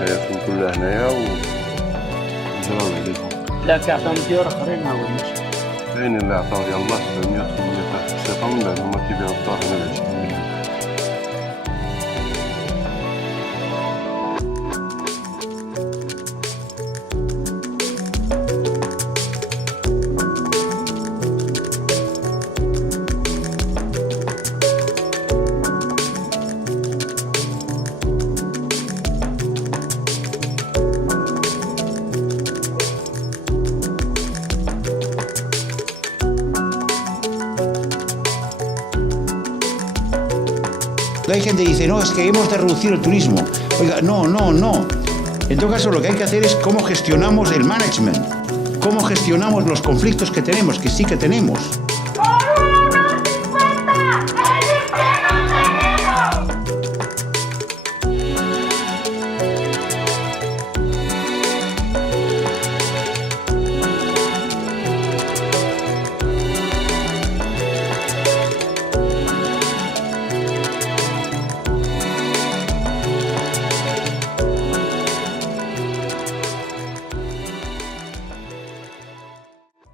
حياتهم كلها هنايا ونجراو عليهم. لا كيعطيهم ديور اخرين ما وليش. كاين اللي عطاو يلاه 700 800 تاع السيطة من بعد هما كيبيعو الدار هنا ب20 مليون. Hay gente que dice, no, es que hemos de reducir el turismo. Oiga, no. En todo caso, lo que hay que hacer es cómo gestionamos el management, cómo gestionamos los conflictos que tenemos, que sí que tenemos.